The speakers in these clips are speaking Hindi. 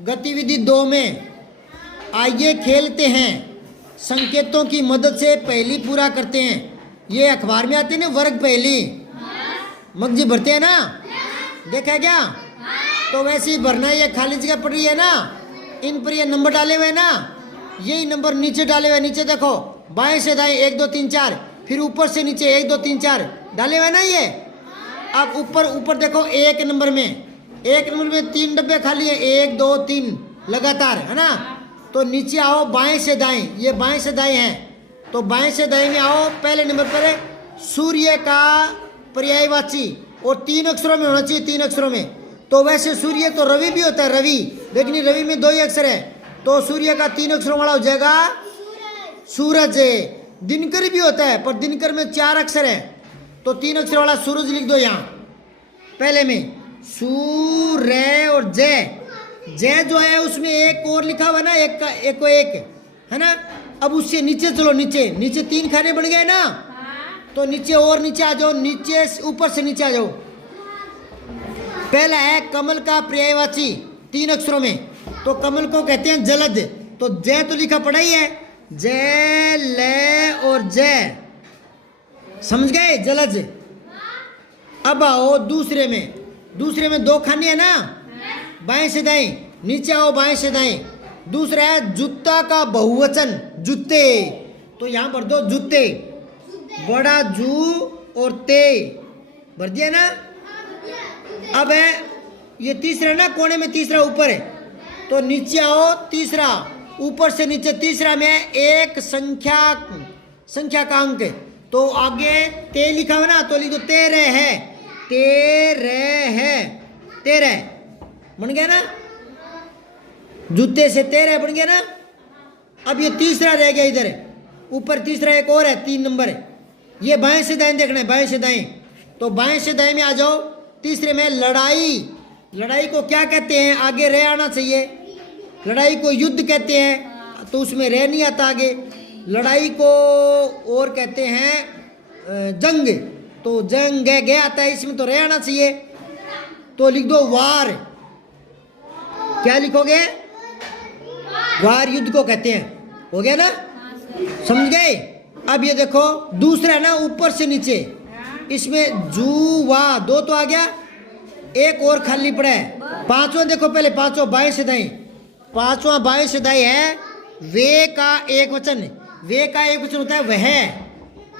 गतिविधि 2 में आइए खेलते हैं, संकेतों की मदद से पहेली पूरा करते हैं। ये अखबार में आती है ना वर्ग पहेली, मगजी भरते हैं ना, देखा है क्या? तो वैसे ही भरना है। ये खाली जगह पड़ रही है ना, इन पर ये नंबर डाले हुए हैं ना, यही नंबर नीचे डाले हुए, नीचे देखो बाएं से दाएं 1 2 3 4, फिर ऊपर से नीचे 1 2 3 4 डाले हुए ना ये। अब ऊपर देखो एक नंबर में 3 डब्बे खाली है, 1 2 3 लगातार, है ना। तो नीचे आओ बाएं से दाएं, ये बाएं से दाएं है, तो बाएं से दाएं में आओ। पहले नंबर पर है सूर्य का पर्यायवाची, और 3 अक्षरों में होना चाहिए, 3 अक्षरों में। तो वैसे सूर्य तो रवि भी होता है, रवि, लेकिन रवि में 2 ही अक्षर है, तो सूर्य का 3 अक्षरों वाला हो जाएगा सूरज। दिनकर भी होता है, पर दिनकर में 4 अक्षर है, तो 3 अक्षर वाला सूरज लिख दो यहाँ पहले में। सूर्य और जय, जय जो है उसमें एक और लिखा हुआ ना, एक का एक को एक, है ना। अब उससे नीचे चलो, नीचे 3 खाने बन गए ना, तो नीचे और नीचे आ जाओ, नीचे ऊपर से नीचे आ जाओ। पहला है कमल का पर्यायवाची 3 अक्षरों में, तो कमल को कहते हैं जलद। तो जय तो लिखा पड़ा ही है, जय ले और जय, समझ गए, जलज। अब आओ दूसरे में 2 खाने है ना, बाएं से दाएं, नीचे आओ बाएं से दाएं। दूसरा है जूता का बहुवचन, जूते, तो यहां भर दो जूते, बड़ा जू और ते भर दिया ना। अब है ये तीसरा ना, कोने में तीसरा ऊपर है, तो नीचे आओ तीसरा, ऊपर से नीचे तीसरा में एक संख्या का अंक, तो आगे ते लिखा हुआ ना, तो लिख दो 13 है, 13 बन गया ना, जूते से 13 बन गया ना। अब ये तीसरा रह गया, इधर ऊपर तीसरा एक और है, 3 नंबर है। ये बाएं से दाएं देखना है, बाएं से दाएं, तो बाएं से दाएं में आ जाओ। तीसरे में लड़ाई को क्या कहते हैं, आगे रह आना चाहिए। लड़ाई को युद्ध कहते हैं, तो उसमें रह नहीं आता आगे। लड़ाई को और कहते हैं जंग, तो जंग गे आता है, इसमें तो रह आना चाहिए, तो लिख दो वार। क्या लिखोगे? वार युद्ध को कहते हैं, हो गया ना, समझ गए। अब ये देखो दूसरा ना, ऊपर से नीचे, इसमें जुवा 2 तो आ गया, एक और खाली पड़ा है। 5वां देखो, पहले 5वां बाएं से दाएं, 5वां बाएं से दाएं है वे का एक वचन, वे का एक वचन होता है वह,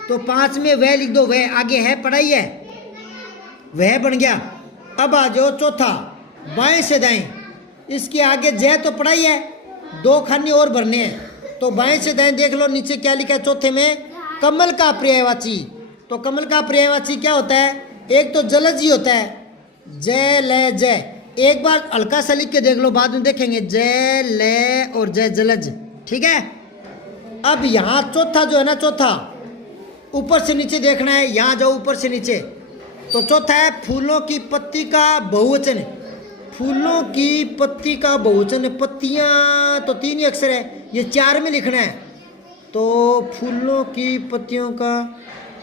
तो 5 में वह लिख दो, वह आगे है पढ़ाई है, वह बन गया। अब आ जाओ चौथा बाएं से दाएं, इसके आगे जय तो पढ़ाई है, 2 खाने और भरने हैं, तो बाएं से दाएं देख लो नीचे क्या लिखा है चौथे में, कमल का पर्यायवाची। तो कमल का पर्यायवाची क्या होता है? एक तो जलज ही होता है, जय ले जय, एक बार हल्का सा लिख के देख लो, बाद में देखेंगे, जय ले और जय जलज, ठीक है। अब यहाँ चौथा जो है ना, चौथा ऊपर से नीचे देखना है, यहाँ जाओ ऊपर से नीचे, तो चौथा है फूलों की पत्ती का बहुवचन, फूलों की पत्ती का बहुवचन, पत्तियाँ तो 3 ही अक्षर है, ये 4 में लिखना है, तो फूलों की पत्तियों का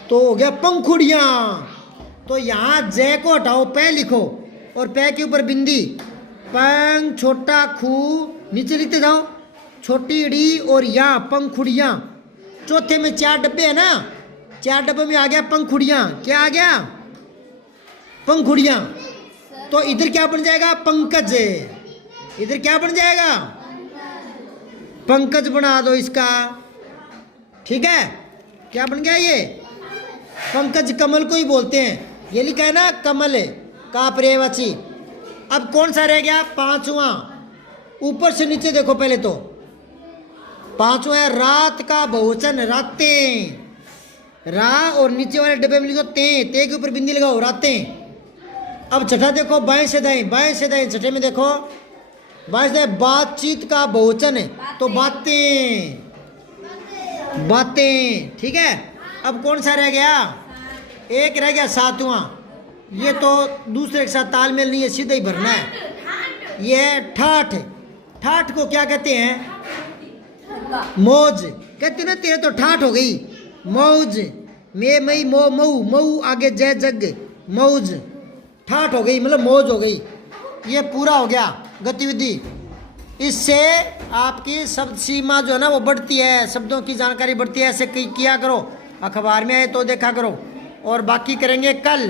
तो हो गया पंखुड़ियाँ। तो यहाँ जय को हटाओ, पै लिखो, और पै के ऊपर बिंदी, पंख छोटा खू, नीचे लिखते जाओ, छोटी ड़ी और या पंखुड़ियाँ। चौथे में 4 डब्बे है ना, 4 डब्बे में आ गया पंखुड़ियाँ। क्या आ गया? पंखुड़ियाँ। तो इधर क्या बन जाएगा? पंकज। इधर क्या बन जाएगा? पंकज बना दो इसका, ठीक है। क्या बन गया ये? पंकज कमल को ही बोलते हैं, ये लिखा है ना कमल का पर्यायवाची। अब कौन सा रह गया? 5वां, ऊपर से नीचे देखो पहले तो। 5वां है रात का बहुवचन, रातें, रा और नीचे वाले डब्बे में लिखो ते, ते के ऊपर बिंदी लगाओ, रातें। अब छठा देखो बाएं से दाएं, बाएं से दाएं, छठे में देखो बाएं से दाएं, बातचीत का बहुवचन है, तो बातें, बातें, ठीक है। अब कौन सा रह गया? एक रह गया 7वां, ये तो दूसरे के साथ तालमेल नहीं है, सीधा ही भरना है। ये ठाठ, ठाठ को क्या कहते हैं? मौज कहते ना, तेरे तो ठाठ हो गई, मौज, मे मई मो मऊ, मऊ आगे जय जग, मौज, ठाठ हो गई मतलब मौज हो गई। ये पूरा हो गया गतिविधि। इससे आपकी शब्द सीमा जो है ना वो बढ़ती है, शब्दों की जानकारी बढ़ती है। ऐसे किया करो, अखबार में आए तो देखा करो। और बाकी करेंगे कल।